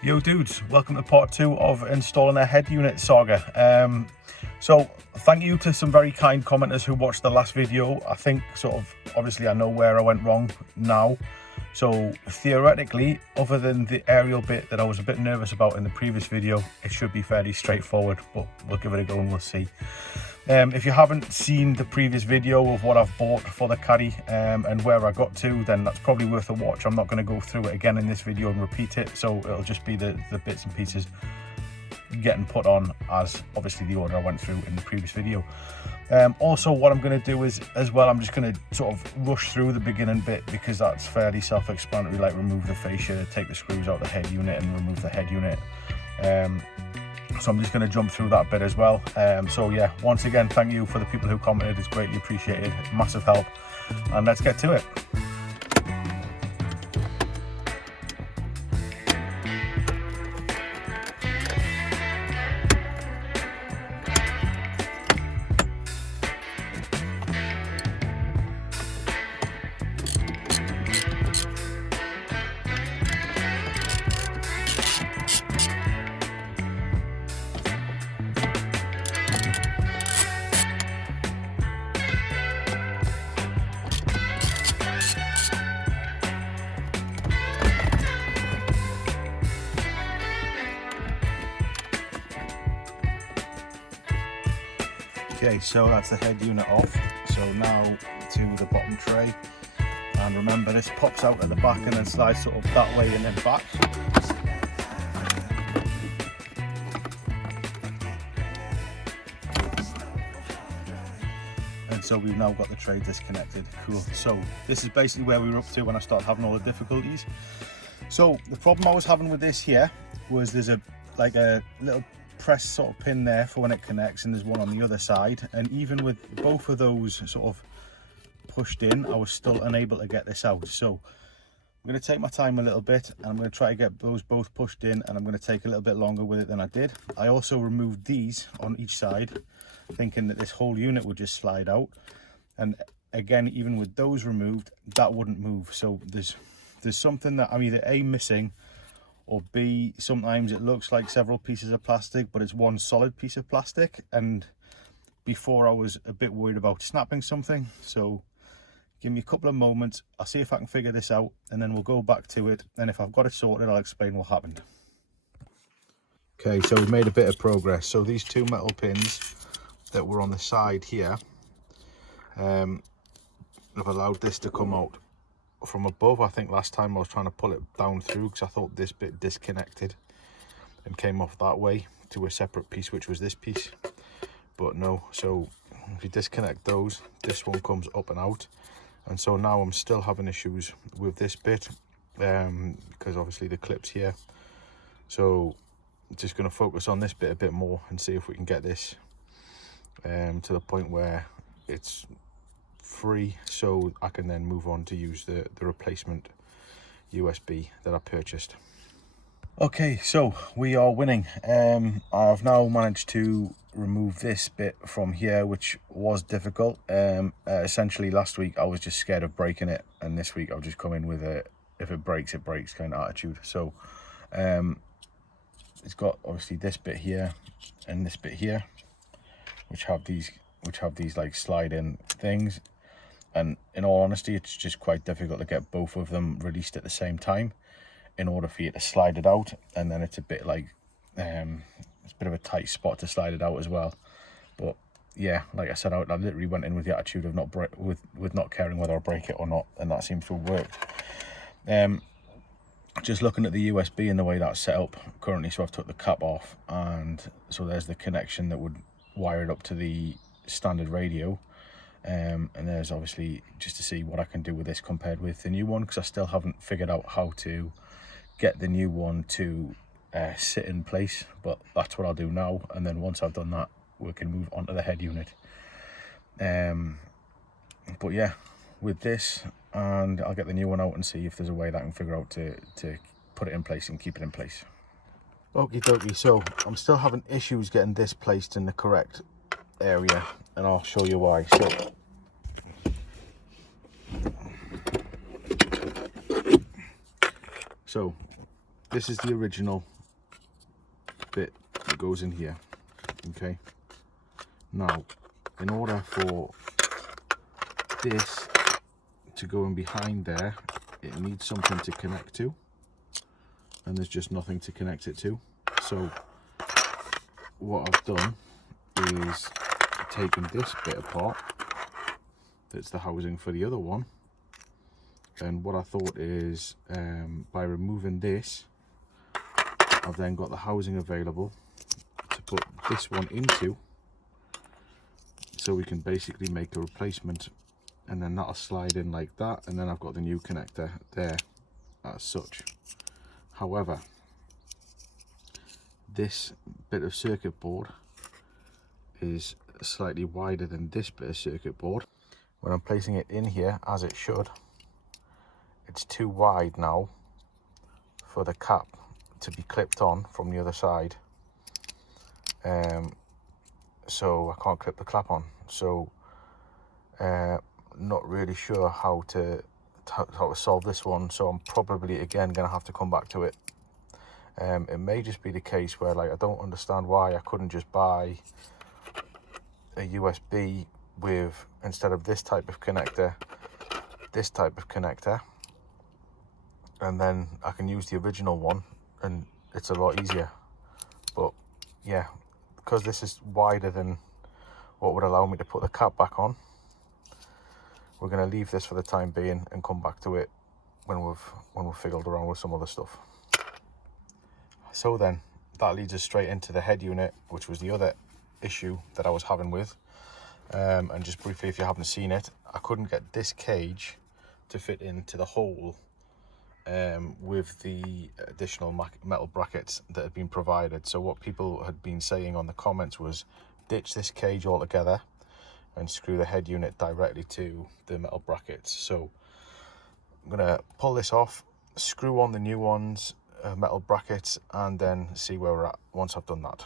Yo dudes, welcome to part 2 of installing a head unit saga. So thank you to some very kind commenters who watched the last video. I think obviously I know where I went wrong now. So theoretically, other than the aerial bit that I was a bit nervous about in the previous video, it should be fairly straightforward, but we'll give it a go and we'll see. If you haven't seen the previous video of what I've bought for the caddy and where I got to, then that's probably worth a watch. I'm not going to go through it again in this video and repeat it, so it'll just be the bits and pieces getting put on as obviously the order I went through in the previous video. Also, what I'm going to do is, as well, I'm just going to sort of rush through the beginning bit because that's fairly self-explanatory, like remove the fascia, take the screws out of the head unit and remove the head unit. So I'm just going to jump through that bit as well. So yeah, once again, thank you for the people who commented. It's greatly appreciated, massive help, and let's get to it. Okay, so that's the head unit off. So now to the bottom tray, and remember this pops out at the back and then slides sort of that way and then back. And so we've now got the tray disconnected. Cool. So this is basically where we were up to when I started having all the difficulties. So the problem I was having with this here was there's a little press sort of pin there for when it connects, and there's one on the other side, and even with both of those sort of pushed in, I was still unable to get this out. So I'm going to take my time a little bit and I'm going to try to get those both pushed in, and I'm going to take a little bit longer with it than I did. I also removed these on each side thinking that this whole unit would just slide out, and again, even with those removed, that wouldn't move. So there's something that I'm either A, missing, or B, sometimes it looks like several pieces of plastic, but it's one solid piece of plastic. And before I was a bit worried about snapping something. So give me a couple of moments, I'll see if I can figure this out, and then we'll go back to it. And if I've got it sorted, I'll explain what happened. Okay, so we've made a bit of progress. So these two metal pins that were on the side here have allowed this to come out from above. I think last time I was trying to pull it down through because I thought this bit disconnected and came off that way to a separate piece, which was this piece, but no. So if you disconnect those, this one comes up and out, and so now I'm still having issues with this bit because obviously the clip's here. So I'm just going to focus on this bit a bit more and see if we can get this to the point where it's free, so I can then move on to use the replacement USB that I purchased. Okay, so we are winning. I've now managed to remove this bit from here, which was difficult. Essentially last week I was just scared of breaking it, and this week I've just come in with a if it breaks it breaks kind of attitude. So it's got obviously this bit here and this bit here, which have these like slide-in things, and in all honesty it's just quite difficult to get both of them released at the same time in order for you to slide it out. And then it's a bit like it's a bit of a tight spot to slide it out as well. But yeah, like I said, I literally went in with the attitude of not caring whether I break it or not, and that seems to have worked. Just looking at the USB and the way that's set up currently, so I've took the cap off, and so there's the connection that would wire it up to the standard radio, and there's obviously just to see what I can do with this compared with the new one, because I still haven't figured out how to get the new one to sit in place, but that's what I'll do now, and then once I've done that we can move on to the head unit. But yeah, with this, and I'll get the new one out and see if there's a way that I can figure out to put it in place and keep it in place. Okie dokie, so I'm still having issues getting this placed in the correct area, and I'll show you why. So this is the original bit that goes in here. Okay, now in order for this to go in behind there, it needs something to connect to, and there's just nothing to connect it to. So what I've done is taken this bit apart, that's the housing for the other one, and what I thought is by removing this, I've then got the housing available to put this one into, so we can basically make a replacement, and then that'll slide in like that, and then I've got the new connector there as such. However, this bit of circuit board is slightly wider than this bit of circuit board. When I'm placing it in here, as it should, it's too wide now for the cap to be clipped on from the other side, so I can't clip the cap on. So not really sure how to solve this one, so I'm probably again gonna have to come back to it. It may just be the case where, like, I don't understand why I couldn't just buy a USB with, instead of this type of connector, this type of connector, and then I can use the original one and it's a lot easier. But yeah, because this is wider than what would allow me to put the cap back on, we're going to leave this for the time being and come back to it when we've fiddled around with some other stuff. So then that leads us straight into the head unit, which was the other issue that I was having with. And just briefly, if you haven't seen it, I couldn't get this cage to fit into the hole with the additional metal brackets that had been provided. So what people had been saying on the comments was, ditch this cage altogether and screw the head unit directly to the metal brackets. So I'm gonna pull this off, screw on the new ones, metal brackets, and then see where we're at once I've done that.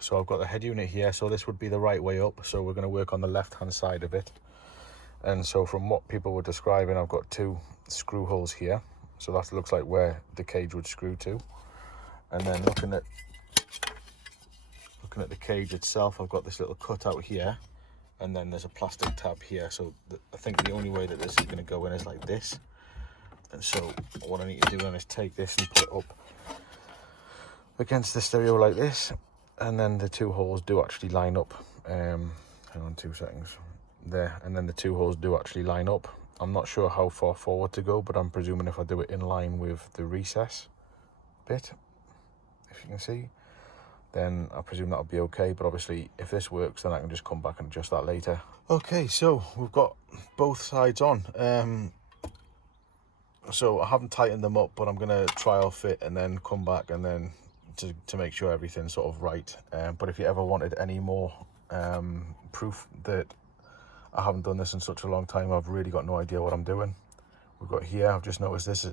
So I've got the head unit here, so this would be the right way up, so we're going to work on the left hand side of it. And so from what people were describing, I've got 2 screw holes here, so that looks like where the cage would screw to. And then looking at the cage itself, I've got this little cutout here, and then there's a plastic tab here. So I think the only way that this is going to go in is like this. And so what I need to do then is take this and put it up against the stereo like this, and then the 2 holes do actually line up. Hang on 2 seconds there, and then the 2 holes do actually line up. I'm not sure how far forward to go, but I'm presuming if I do it in line with the recess bit, if you can see, then I presume that'll be okay. But obviously if this works, then I can just come back and adjust that later. Okay, so we've got both sides on. So I haven't tightened them up, but I'm going to trial fit and then come back and then to make sure everything's sort of right. But if you ever wanted any more proof that I haven't done this in such a long time, I've really got no idea what I'm doing. We've got here, I've just noticed this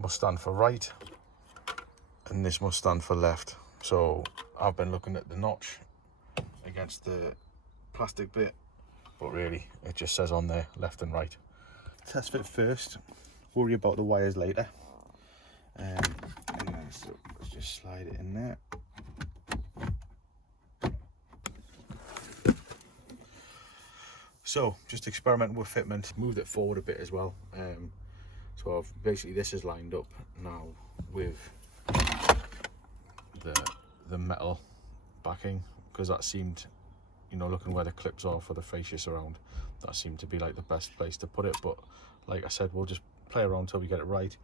must stand for right and this must stand for left. So I've been looking at the notch against the plastic bit, but really it just says on there left and right. Test fit first, worry about the wires later. And then so let's just slide it in there. So just experimenting with fitment, moved it forward a bit as well. So I've basically, this is lined up now with the metal backing, because that seemed, you know, looking where the clips are for the fascia surround, that seemed to be like the best place to put it. But like I said, we'll just play around till we get it right.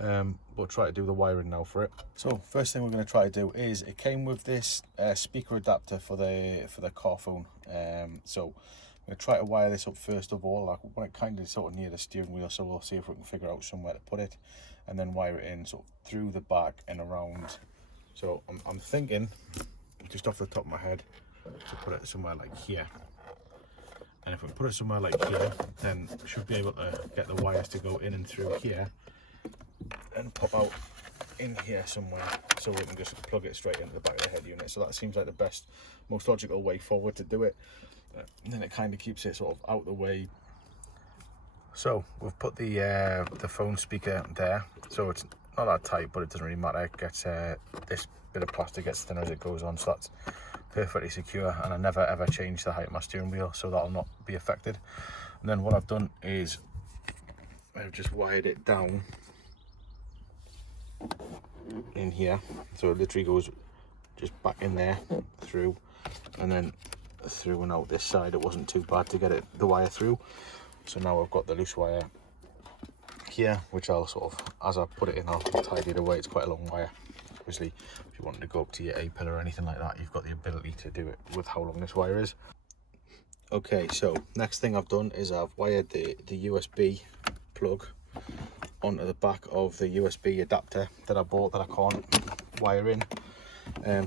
We'll try to do the wiring now for it. So first thing we're going to try to do is, it came with this speaker adapter for the car phone. So I'm going to try to wire this up first of all. I want it kind of sort of near the steering wheel, so we'll see if we can figure out somewhere to put it, and then wire it in sort of through the back and around. So I'm thinking, just off the top of my head, to put it somewhere like here. And if we put it somewhere like here, then we should be able to get the wires to go in and through here and pop out in here somewhere, so we can just plug it straight into the back of the head unit. So that seems like the best, most logical way forward to do it. And then it kind of keeps it sort of out the way. So we've put the phone speaker there, so it's not that tight, but it doesn't really matter. It gets this bit of plastic gets thinner as it goes on, so that's perfectly secure. And I never ever change the height of my steering wheel, so that'll not be affected. And then what I've done is I've just wired it down in here, so it literally goes just back in there, through, and then through and out this side. It wasn't too bad to get the wire through. So now I've got the loose wire here, which I'll sort of, as I put it in, I'll tidy it away. It's quite a long wire. Obviously, if you wanted to go up to your A pillar or anything like that, you've got the ability to do it with how long this wire is. Okay, so next thing I've done is I've wired the USB plug onto the back of the USB adapter that I bought that I can't wire in,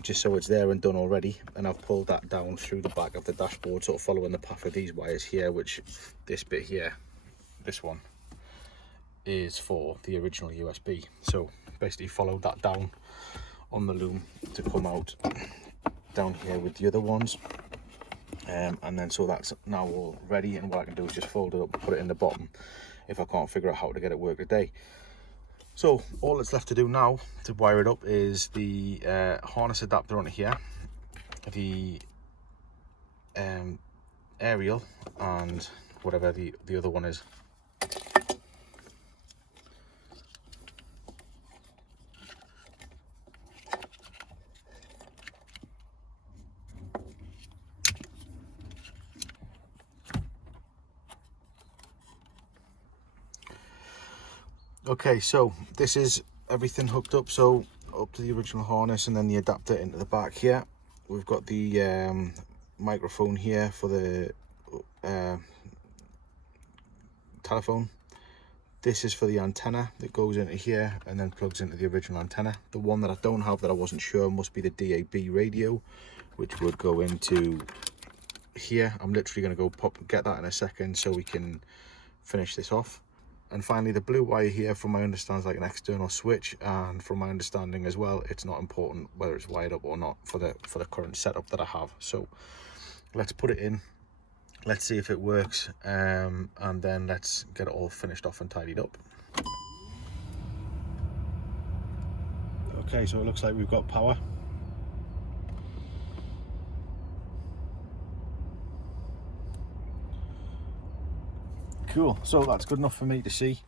just so it's there and done already. And I've pulled that down through the back of the dashboard, sort of following the path of these wires here, which this bit here, this one, is for the original USB. So basically followed that down on the loom to come out down here with the other ones. And then so that's now all ready, and what I can do is just fold it up and put it in the bottom if I can't figure out how to get it work today. So all that's left to do now to wire it up is the harness adapter onto here, the aerial, and whatever the other one is. Okay, so this is everything hooked up, so up to the original harness and then the adapter into the back here. We've got the microphone here for the telephone. This is for the antenna that goes into here and then plugs into the original antenna. The one that I don't have, that I wasn't sure, must be the DAB radio, which would go into here. I'm literally going to go get that in a second so we can finish this off. And finally, the blue wire here, from my understanding, is like an external switch, and from my understanding as well, it's not important whether it's wired up or not for the current setup that I have. So let's put it in, let's see if it works, and then let's get it all finished off and tidied up. Okay, so it looks like we've got power. Cool, so that's good enough for me to see.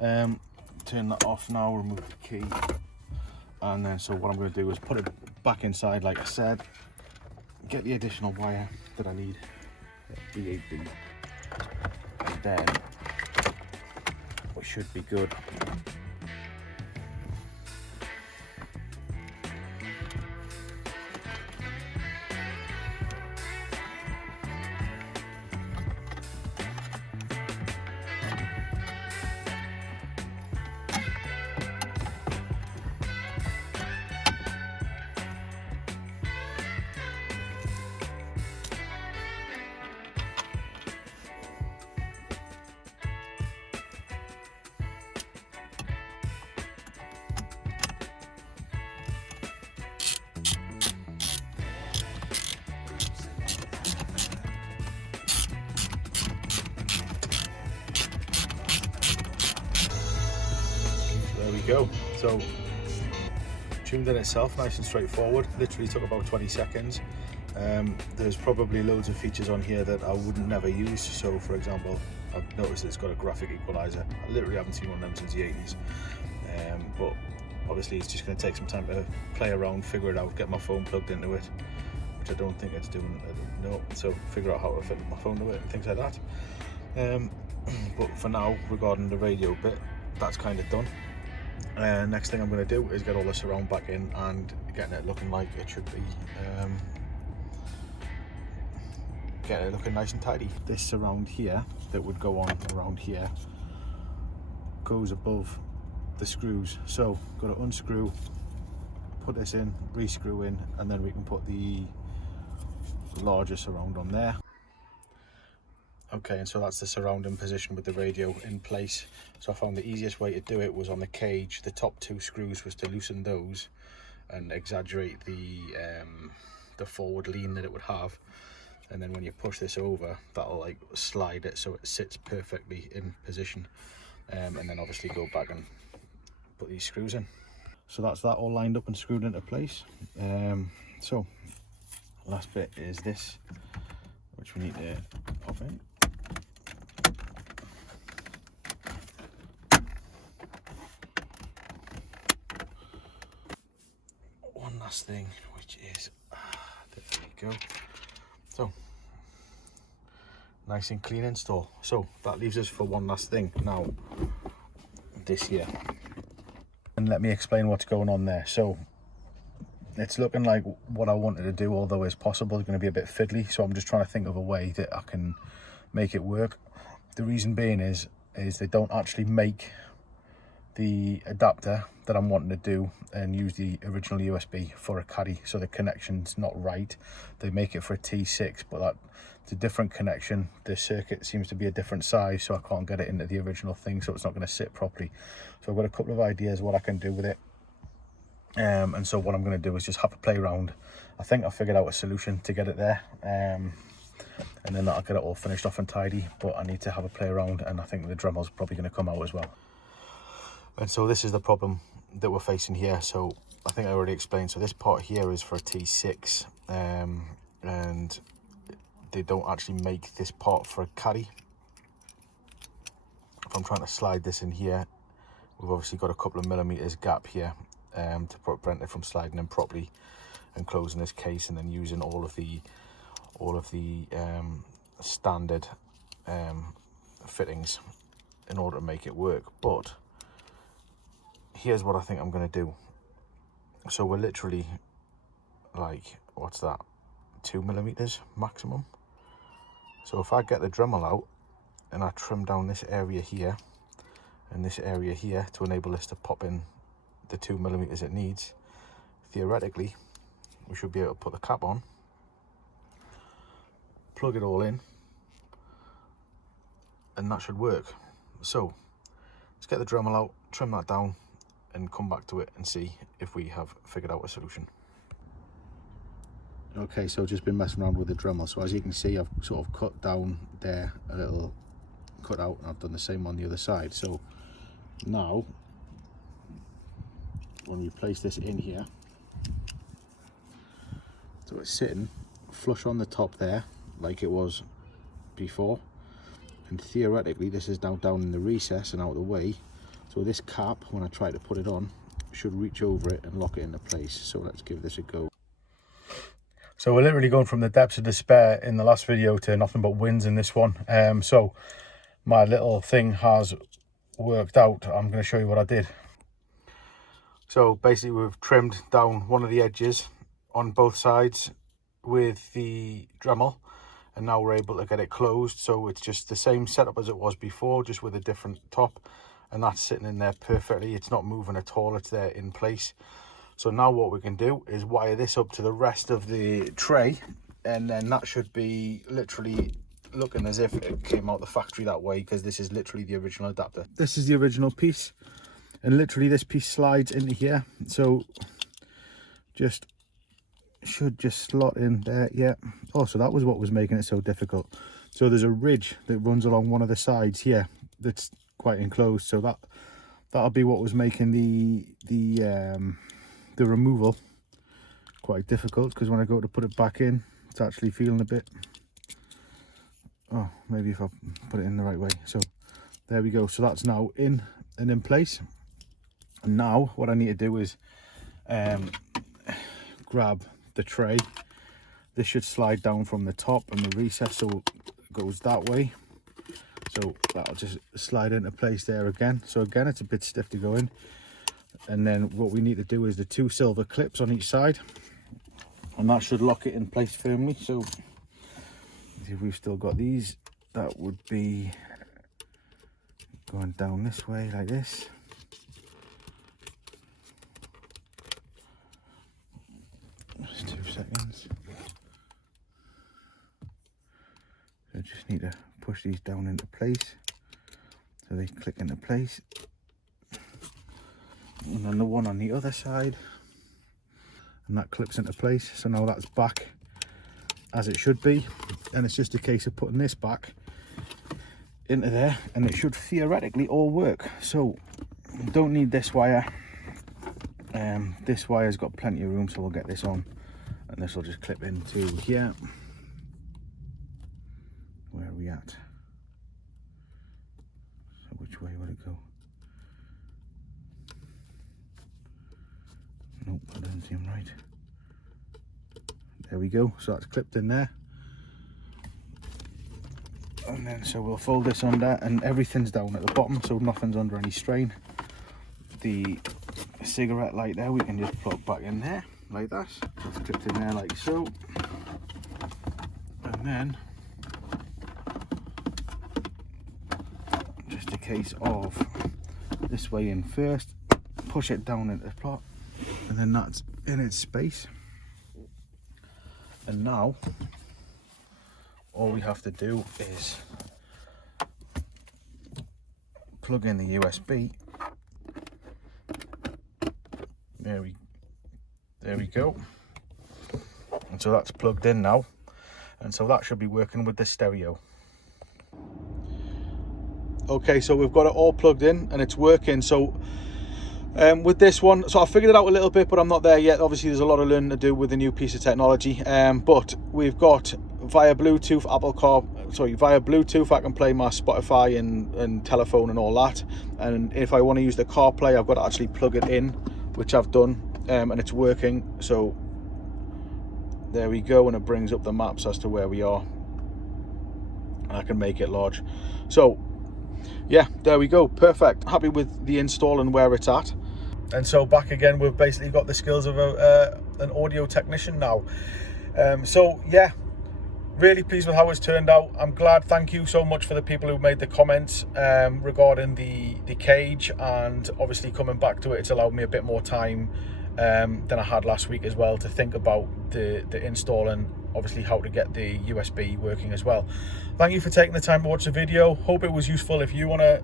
Turn that off now, remove the key, and then so what I'm going to do is put it back inside like I said, get the additional wire that I need, DAB, and then we should be good. There we go. So tuned in itself, nice and straightforward. Literally took about 20 seconds. There's probably loads of features on here that I wouldn't never use. So for example, I've noticed it's got a graphic equalizer. I literally haven't seen one of them since the 80s. But obviously it's just going to take some time to play around, figure it out, get my phone plugged into it, which I don't think it's doing. No, so figure out how to fit my phone to it and things like that. But for now, regarding the radio bit, that's kind of done. Next thing I'm going to do is get all the surround back in and getting it looking like it should be, getting it looking nice and tidy. This surround here that would go on around here goes above the screws, so got to unscrew, put this in, re-screw in, and then we can put the larger surround on there. Okay, and so that's the surround in position with the radio in place. So I found the easiest way to do it was on the cage. The top two screws was to loosen those and exaggerate the forward lean that it would have. And then when you push this over, that'll like slide it so it sits perfectly in position. And then obviously go back and put these screws in. So that's that all lined up and screwed into place. So last bit is this, which we need to pop in. One last thing, which is there we go. So nice and clean install. So that leaves us for one last thing now, this here. And let me explain what's going on there. So it's looking like what I wanted to do, although it's possible, it's going to be a bit fiddly. So I'm just trying to think of a way that I can make it work. The reason being is they don't actually make the adapter that I'm wanting to do and use the original USB for a caddy, so the connection's not right. They make it for a T6, but it's a different connection. The circuit seems to be a different size, so I can't get it into the original thing, so it's not going to sit properly. So I've got a couple of ideas what I can do with it, and so what I'm going to do is just have a play around. I think I figured out a solution to get it there, and then I'll get it all finished off and tidy, but I need to have a play around, and I think the Dremel's probably going to come out as well. And so this is the problem that we're facing here. So I think I already explained. So this part here is for a T6, and they don't actually make this part for a caddy. If I'm trying to slide this in here, we've obviously got a couple of millimeters gap here to prevent it from sliding in properly and closing this case, and then using all of the standard fittings in order to make it work. But here's what I think I'm going to do. So we're literally like, what's that, 2 millimeters maximum. So if I get the Dremel out and I trim down this area here and this area here to enable this to pop in the 2 millimeters it needs, theoretically we should be able to put the cap on, plug it all in, and that should work. So let's get the Dremel out, trim that down, and come back to it and see if we have figured out a solution. Okay, so just been messing around with the Dremel. So as you can see, I've sort of cut down there a little cut out, and I've done the same on the other side. So now when we place this in here, so it's sitting flush on the top there like it was before, and theoretically this is now down in the recess and out of the way. So this cap, when I try to put it on, should reach over it and lock it into place. So let's give this a go. So we're literally going from the depths of despair in the last video to nothing but wins in this one. So my little thing has worked out. I'm going to show you what I did. So basically we've trimmed down one of the edges on both sides with the Dremel, and now we're able to get it closed. So it's just the same setup as it was before, just with a different top. And that's sitting in there perfectly. It's not moving at all, it's there in place. So now what we can do is wire this up to the rest of the tray, and then that should be literally looking as if it came out the factory that way, because this is literally the original adapter. This is the original piece, and literally this piece slides into here, so just should just slot in there. Yeah. Oh, so that was what was making it so difficult. So there's a ridge that runs along one of the sides here that's quite enclosed, so that'll be what was making the removal quite difficult, because when I go to put it back in, it's actually feeling a bit, oh, maybe if I put it in the right way. So there we go. So that's now in and in place. And now what I need to do is grab the tray. This should slide down from the top and the recess, so it goes that way. So that'll just slide into place there again. So again, it's a bit stiff to go in. And then what we need to do is the 2 silver clips on each side, and that should lock it in place firmly. So if we've still got these, that would be going down this way like this. Just 2 seconds. So I just need to push these down into place so they click into place, and then the one on the other side, and that clips into place. So now that's back as it should be, and it's just a case of putting this back into there, and it should theoretically all work. So Don't need this wire. This wire's got plenty of room, so we'll get this on, and this will just clip into here. Where are we at? So which way would it go? Nope, that doesn't seem right. There we go, so that's clipped in there. And then so we'll fold this under, and everything's down at the bottom, so nothing's under any strain. The cigarette light there we can just plug back in there like that. So it's clipped in there like so. And then just a case of this way in first, push it down into the plot, and then that's in its space. And now all we have to do is plug in the USB. There we go. And so that's plugged in now, and so that should be working with the stereo. Okay, so we've got it all plugged in and it's working. So with this one, so I figured it out a little bit, but I'm not there yet. Obviously there's a lot of learning to do with the new piece of technology, but we've got via Bluetooth via Bluetooth I can play my Spotify and telephone and all that. And if I want to use the CarPlay, I've got to actually plug it in, which I've done, and it's working. So there we go, and it brings up the maps as to where we are, and I can make it large. So yeah, there we go, perfect. Happy with the install and where it's at. And so back again, we've basically got the skills of an audio technician now. So yeah, really pleased with how it's turned out. I'm glad. Thank you so much for the people who made the comments regarding the cage, and obviously coming back to it, it's allowed me a bit more time than I had last week as well to think about the install and obviously how to get the USB working as well. Thank you for taking the time to watch the video. Hope it was useful. If you want to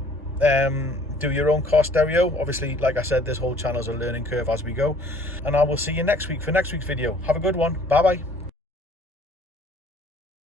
do your own car stereo, obviously like I said, this whole channel is a learning curve as we go, and I will see you next week for next week's video. Have a good one. Bye bye.